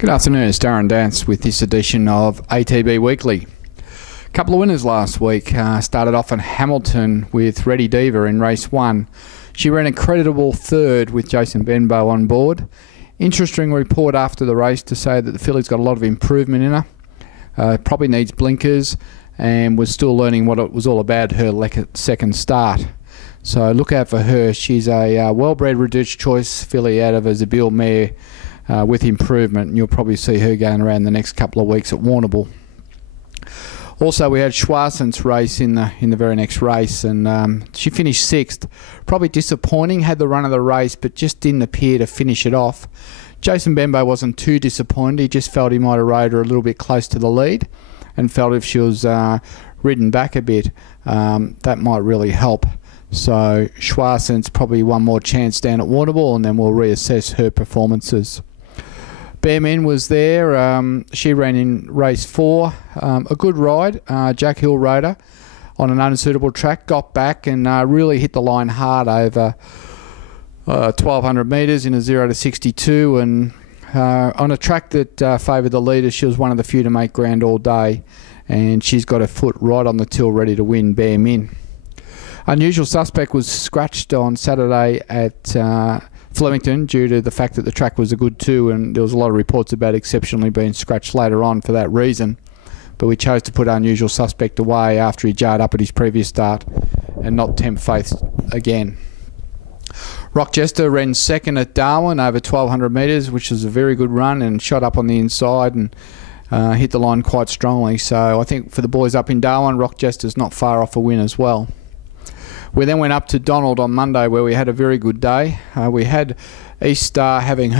Good afternoon, it's Darren Dance with this edition of ATB Weekly. A couple of winners last week. Started off in Hamilton with Ready Diva in race 1. She ran a creditable third with Jason Benbow on board. Interesting report after the race to say that the filly's got a lot of improvement in her. Probably needs blinkers and was still learning what it was all about her second start. So look out for her. She's a well-bred reduced choice filly out of a Zabeel mare with improvement, and you'll probably see her going around the next couple of weeks at Warrnambool. Also, we had Schwarzens race in the very next race, and she finished 6th. Probably disappointing, had the run of the race, but just didn't appear to finish it off. Jason Benbow wasn't too disappointed. He just felt he might have rode her a little bit close to the lead, and felt if she was ridden back a bit, that might really help. So Schwarzens probably one more chance down at Warrnambool, and then we'll reassess her performances. Bearmin was there. She ran in race 4. A good ride. Jack Hill rode her on an unsuitable track, got back and really hit the line hard over 1,200 metres in a 0 to 62, and on a track that favoured the leader. She was one of the few to make ground all day, and she's got her foot right on the till ready to win. Bearmin. Unusual Suspect was scratched on Saturday at Flemington due to the fact that the track was a good 2, and there was a lot of reports about exceptionally being scratched later on for that reason. But we chose to put Unusual Suspect away after he jarred up at his previous start and not tempt fate again. Rock Jester ran 2nd at Darwin over 1,200 metres, which was a very good run, and shot up on the inside and hit the line quite strongly. So I think for the boys up in Darwin, Rock Jester's not far off a win as well. We then went up to Donald on Monday, where we had a very good day. We had East Star making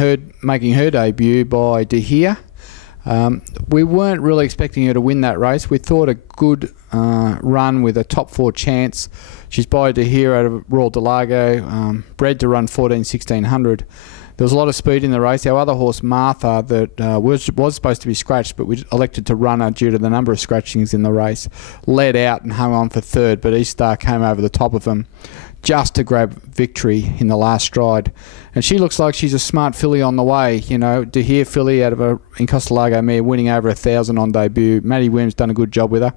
her debut by De Heer. We weren't really expecting her to win that race. We thought a good run with a top 4 chance. She's by De Heer out of Royal Delago, bred to run 1600. There was a lot of speed in the race. Our other horse, Martha, that was supposed to be scratched, but we elected to run her due to the number of scratchings in the race, led out and hung on for 3rd, but East Star came over the top of him just to grab victory in the last stride. And she looks like she's a smart filly on the way. You know, De Heer filly out of a Incostalago mare winning over 1,000 on debut. Maddie Williams done a good job with her.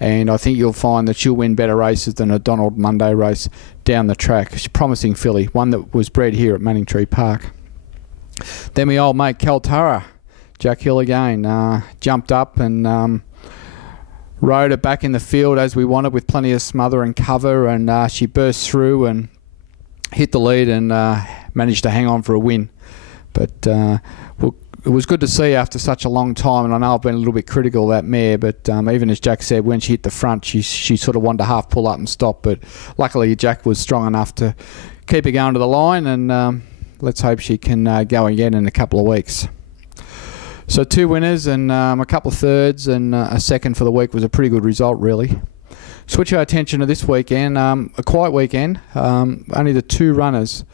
And I think you'll find that she'll win better races than a Donald Monday race down the track. She's a promising filly, one that was bred here at Manningtree Park. Then my old mate Kaltara, Jack Hill again, jumped up and rode it back in the field as we wanted with plenty of smother and cover, and she burst through and hit the lead and managed to hang on for a win. But it was good to see after such a long time, and I know I've been a little bit critical of that mare, but even as Jack said, when she hit the front, she sort of wanted to half pull up and stop, but luckily Jack was strong enough to keep her going to the line, and let's hope she can go again in a couple of weeks. So 2 winners and a couple of 3rds and a 2nd for the week was a pretty good result, really. Switch our attention to this weekend, a quiet weekend, only the 2 runners.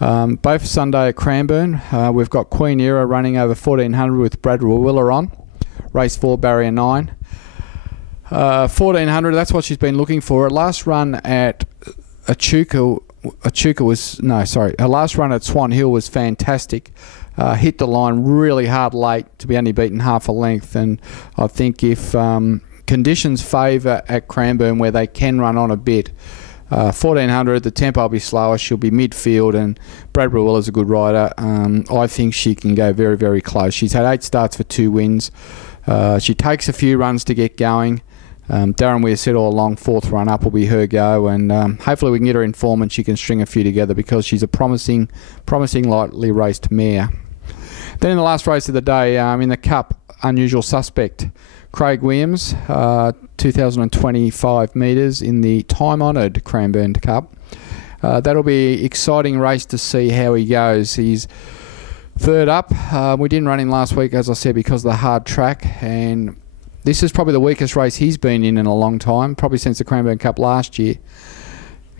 Both Sunday at Cranbourne. We've got Queen Era running over 1400 with Brad Rawiller on. Race 4, barrier 9. 1400, that's what she's been looking for. Her last run at her last run at Swan Hill was fantastic. Hit the line really hard late to be only beaten half a length, and I think if conditions favour at Cranbourne where they can run on a bit, 1400, the tempo will be slower. She'll be midfield, and Brad Rawiller's a good rider. I think she can go very, very close. She's had 8 starts for 2 wins. She takes a few runs to get going. Darren, we have said all along, 4th run up will be her go, and hopefully we can get her in form and she can string a few together, because she's a promising lightly raced mare. Then in the last race of the day, in the Cup, Unusual Suspect. Craig Williams, 2,025 metres in the time-honoured Cranbourne Cup. That'll be an exciting race to see how he goes. He's 3rd up. We didn't run him last week, as I said, because of the hard track, and this is probably the weakest race he's been in a long time, probably since the Cranbourne Cup last year.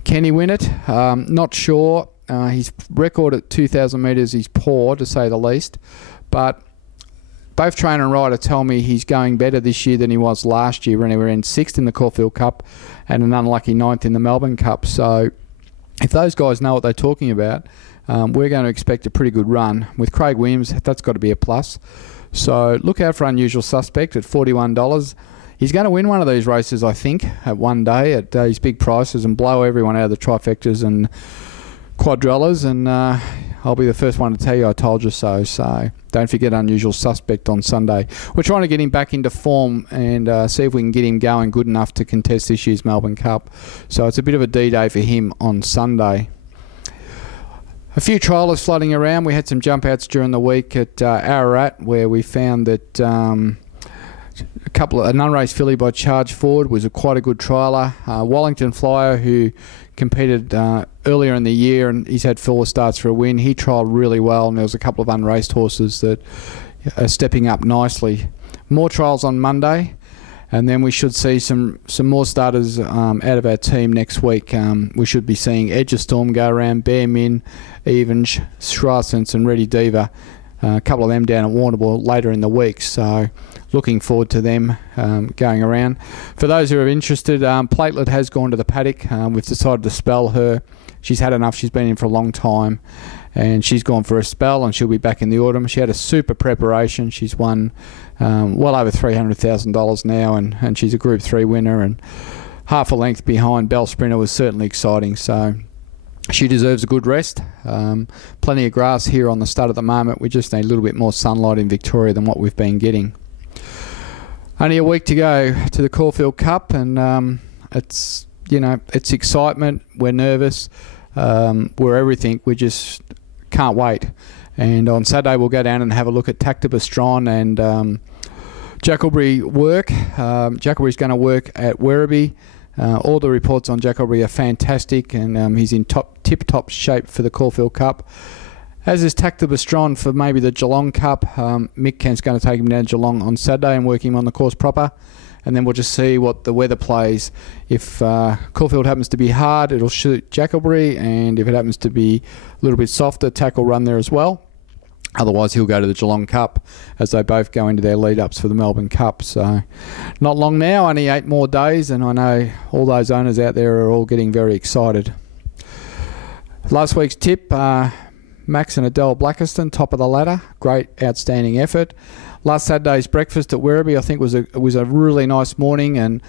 Can he win it? Not sure. His record at 2,000 metres is poor, to say the least, but both trainer and rider tell me he's going better this year than he was last year when he ran 6th in the Caulfield Cup and an unlucky 9th in the Melbourne Cup. So if those guys know what they're talking about, we're going to expect a pretty good run. With Craig Williams, that's got to be a plus. So look out for Unusual Suspect at $41. He's going to win one of these races, I think, at one day at these big prices and blow everyone out of the trifectas and quadrillas, and I'll be the first one to tell you I told you so. So don't forget Unusual Suspect on Sunday. We're trying to get him back into form and see if we can get him going good enough to contest this year's Melbourne Cup. So it's a bit of a D-Day for him on Sunday. A few triallers floating around. We had some jump outs during the week at Ararat, where we found that an unraced filly by Charge Forward was quite a good trialer. Wallington Flyer, who competed earlier in the year, and he's had 4 starts for a win. He trialled really well, and there was a couple of unraced horses that are stepping up nicely. More trials on Monday, and then we should see some more starters out of our team next week. We should be seeing Edge of Storm go around, Bear Min, Evans, Schrasense and Ready Diva. A couple of them down at Warrnambool later in the week, so looking forward to them going around. For those who are interested, Platelet has gone to the paddock. We've decided to spell her. She's had enough. She's been in for a long time, and she's gone for a spell, and she'll be back in the autumn. She had a super preparation. She's won well over $300,000 now, and she's a Group 3 winner, and half a length behind Bell Sprinter was certainly exciting. So she deserves a good rest. Plenty of grass here on the stud at the moment. We just need a little bit more sunlight in Victoria than what we've been getting. Only a week to go to the Caulfield Cup, and it's excitement. We're nervous. We're everything. We just can't wait. And on Saturday we'll go down and have a look at Tactibastron and Jackalbury work. Jackalbury's going to work at Werribee. All the reports on Jackalbury are fantastic, and he's in tip-top shape for the Caulfield Cup. As is Tactibastron for maybe the Geelong Cup. Mick Kent's going to take him down to Geelong on Saturday and work him on the course proper. And then we'll just see what the weather plays. If Caulfield happens to be hard, it'll shoot Jackalbury, and if it happens to be a little bit softer, Tack will run there as well. Otherwise, he'll go to the Geelong Cup as they both go into their lead-ups for the Melbourne Cup. So not long now, only 8 more days, and I know all those owners out there are all getting very excited. Last week's tip, Max and Adele Blackiston, top of the ladder. Great, outstanding effort. Last Saturday's breakfast at Werribee, I think, was a really nice morning, and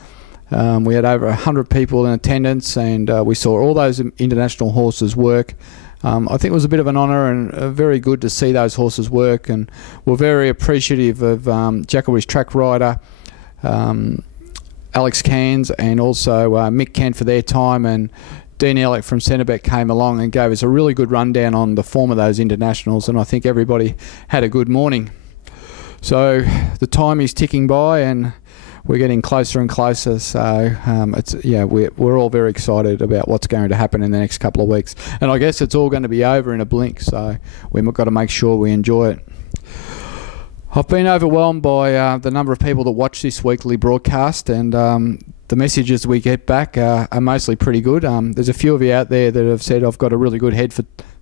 we had over 100 people in attendance, and we saw all those international horses work. I think it was a bit of an honour and very good to see those horses work, and we're very appreciative of Jackalbury's track rider, Alex Cairns, and also Mick Kent for their time, and Dean Elliott from Centrebet came along and gave us a really good rundown on the form of those internationals, and I think everybody had a good morning. So the time is ticking by, and we're getting closer and closer. So we're all very excited about what's going to happen in the next couple of weeks. And I guess it's all going to be over in a blink. So we've got to make sure we enjoy it. I've been overwhelmed by the number of people that watch this weekly broadcast, and the messages we get back are mostly pretty good. There's a few of you out there that have said I've got a really good head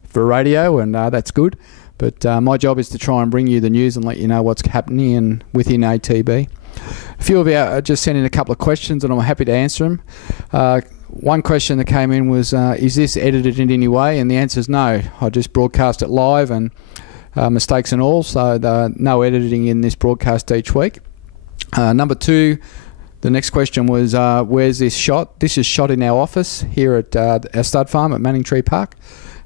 for radio, and that's good. But my job is to try and bring you the news and let you know what's happening within ATB. A few of you just sent in a couple of questions, and I'm happy to answer them. One question that came in was, is this edited in any way? And the answer is no. I just broadcast it live, and mistakes and all, so no editing in this broadcast each week. Number 2, the next question was, where's this shot? This is shot in our office here at our stud farm at Manning Tree Park.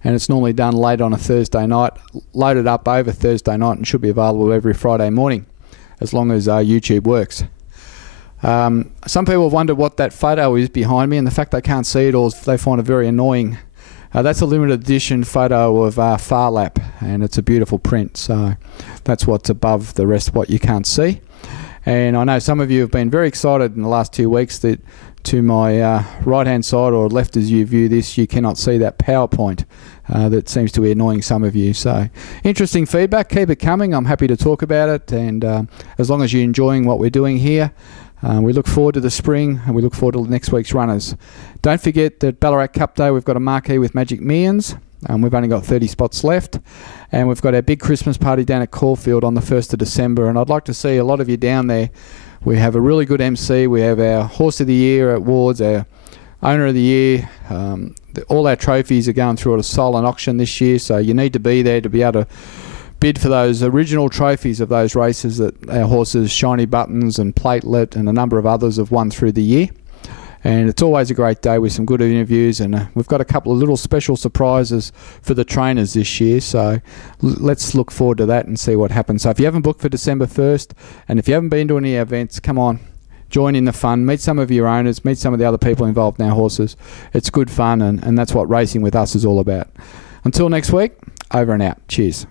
And it's normally done late on a Thursday night, loaded up over Thursday night, and should be available every Friday morning, as long as YouTube works. Some people have wondered what that photo is behind me, and the fact they can't see it or they find it very annoying. That's a limited edition photo of Far Lap, and it's a beautiful print, so that's what's above the rest of what you can't see. And I know some of you have been very excited in the last 2 weeks that to my right-hand side or left as you view this, you cannot see that PowerPoint. That seems to be annoying some of you. So interesting feedback. Keep it coming. I'm happy to talk about it. And as long as you're enjoying what we're doing here, we look forward to the spring, and we look forward to next week's runners. Don't forget that Ballarat Cup Day, we've got a marquee with Magic Millions. We've only got 30 spots left. And we've got our big Christmas party down at Caulfield on the 1st of December. And I'd like to see a lot of you down there. We have a really good MC. We have our Horse of the Year at Wards, our Owner of the Year, All our trophies are going through at a silent auction this year, so you need to be there to be able to bid for those original trophies of those races that our horses, Shiny Buttons and Platelet and a number of others, have won through the year. And it's always a great day with some good interviews, and we've got a couple of little special surprises for the trainers this year, so let's look forward to that and see what happens. So if you haven't booked for December 1st, and if you haven't been to any events, come on, join in the fun, meet some of your owners, meet some of the other people involved in our horses. It's good fun, and that's what racing with us is all about. Until next week, over and out. Cheers.